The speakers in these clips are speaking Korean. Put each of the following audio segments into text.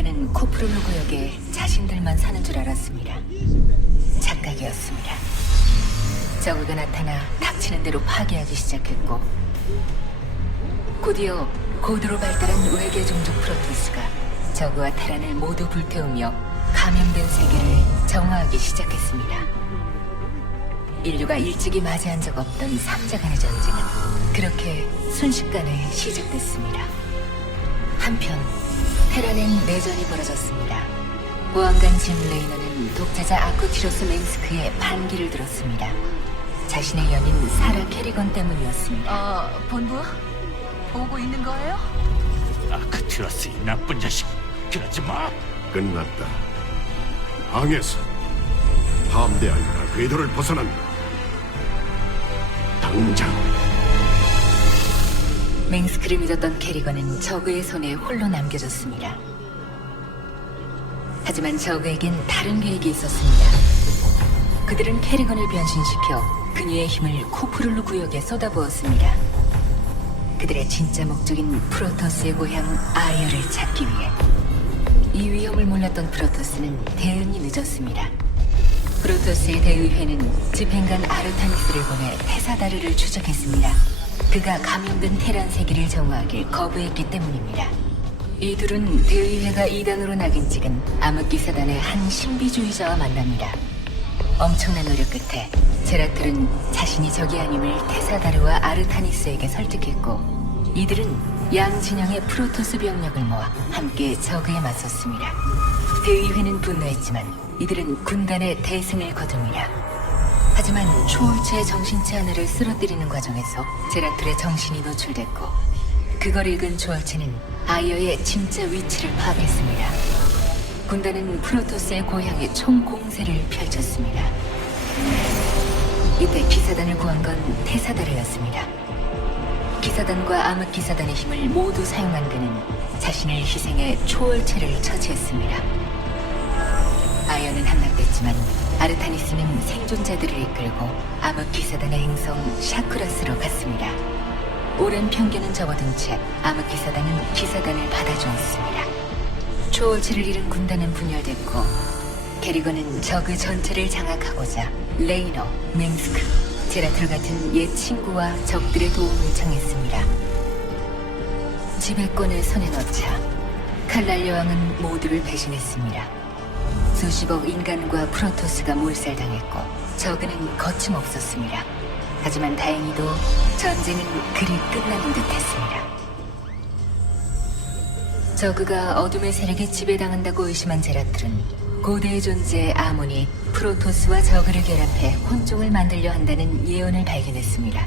코프룰루 구역에 자신들만 사는 줄 알았습니다. 착각이었습니다. 저그가 나타나 닥치는 대로 파괴하기 시작했고 곧이어 고도로 발달한 외계 종족 프로토스가 저그와 테란을 모두 불태우며 감염된 세계를 정화하기 시작했습니다. 인류가 일찍이 맞이한 적 없던 삼자 간의 전쟁은 그렇게 순식간에 시작됐습니다. 한편 테란엔 내전이 벌어졌습니다. 보안관 짐 레이너는 독재자 아쿠티로스 맹스크의 반기를 들었습니다. 자신의 연인 사라 캐리건 때문이었습니다. 어, 본부? 오고 있는 거예요? 아크튜러스 이 나쁜 자식 그러지 마 끝났다. 항에서 함대 알리가 궤도를 벗어난다. 당장 맹스크를 믿었던 캐리건은 저그의 손에 홀로 남겨졌습니다. 하지만 저그에겐 다른 계획이 있었습니다. 그들은 캐리건을 변신시켜 그녀의 힘을 코프룰루 구역에 쏟아부었습니다. 그들의 진짜 목적인 프로토스의 고향 아이어를 찾기 위해 이 위험을 몰랐던 프로토스는 대응이 늦었습니다. 프로토스의 대의회는 집행관 아르타니스를 보내 테사다르를 추적했습니다. 그가 감염된 테란 세계를 정화하길 거부했기 때문입니다. 이 둘은 대의회가 이단으로 낙인 찍은 암흑기사단의 한 신비주의자와 만납니다. 엄청난 노력 끝에 제라툴은 자신이 적이 아님을 테사다르와 아르타니스에게 설득했고 이들은 양 진영의 프로토스 병력을 모아 함께 적에 맞섰습니다. 대의회는 분노했지만 이들은 군단의 대승을 거둡니다. 하지만 초월체의 정신체 하나를 쓰러뜨리는 과정에서 제라툴의 정신이 노출됐고 그걸 읽은 초월체는 아이어의 진짜 위치를 파악했습니다. 군단은 프로토스의 고향에 총 공세를 펼쳤습니다. 이때 기사단을 구한 건 테사다르였습니다. 기사단과 암흑기사단의 힘을 모두 사용한 그는 자신을 희생해 초월체를 처치했습니다. 아이언은 함락됐지만 아르타니스는 생존자들을 이끌고 암흑기사단의 행성 샤크라스로 갔습니다. 오랜 편견은 접어든 채 암흑기사단은 기사단을 받아주었습니다. 초월체를 잃은 군단은 분열됐고 캐리건은 적의 전체를 장악하고자 레이너, 맹스크, 제라툴 같은 옛 친구와 적들의 도움을 청했습니다. 지배권을 손에 넣자 칼날 여왕은 모두를 배신했습니다. 수십억 인간과 프로토스가 몰살당했고 적은 거침없었습니다. 하지만 다행히도 전쟁은 그리 끝나는 듯했습니다. 저그가 어둠의 세력에 지배당한다고 의심한 제라툴은 고대의 존재 아몬이 프로토스와 저그를 결합해 혼종을 만들려 한다는 예언을 발견했습니다.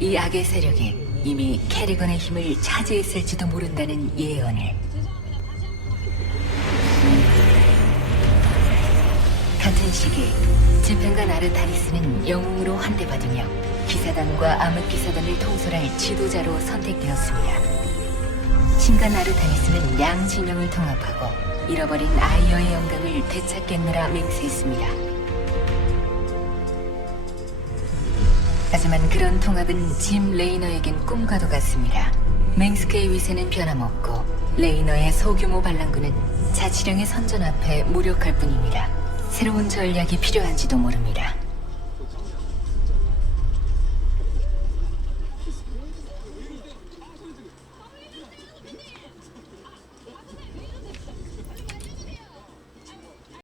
이 악의 세력이 이미 캐리건의 힘을 차지했을지도 모른다는 예언을 시기 집행관 아르타니스는 영웅으로 환대받으며 기사단과 암흑기사단을 통솔할 지도자로 선택되었습니다. 신간 아르타니스는 양 진영을 통합하고 잃어버린 아이어의 영광을 되찾겠느라 맹세했습니다. 하지만 그런 통합은 짐 레이너에겐 꿈과도 같습니다. 맹스크의 위세는 변함없고 레이너의 소규모 반란군은 자치령의 선전 앞에 무력할 뿐입니다. 새로운 전략이 필요한지도 모릅니다.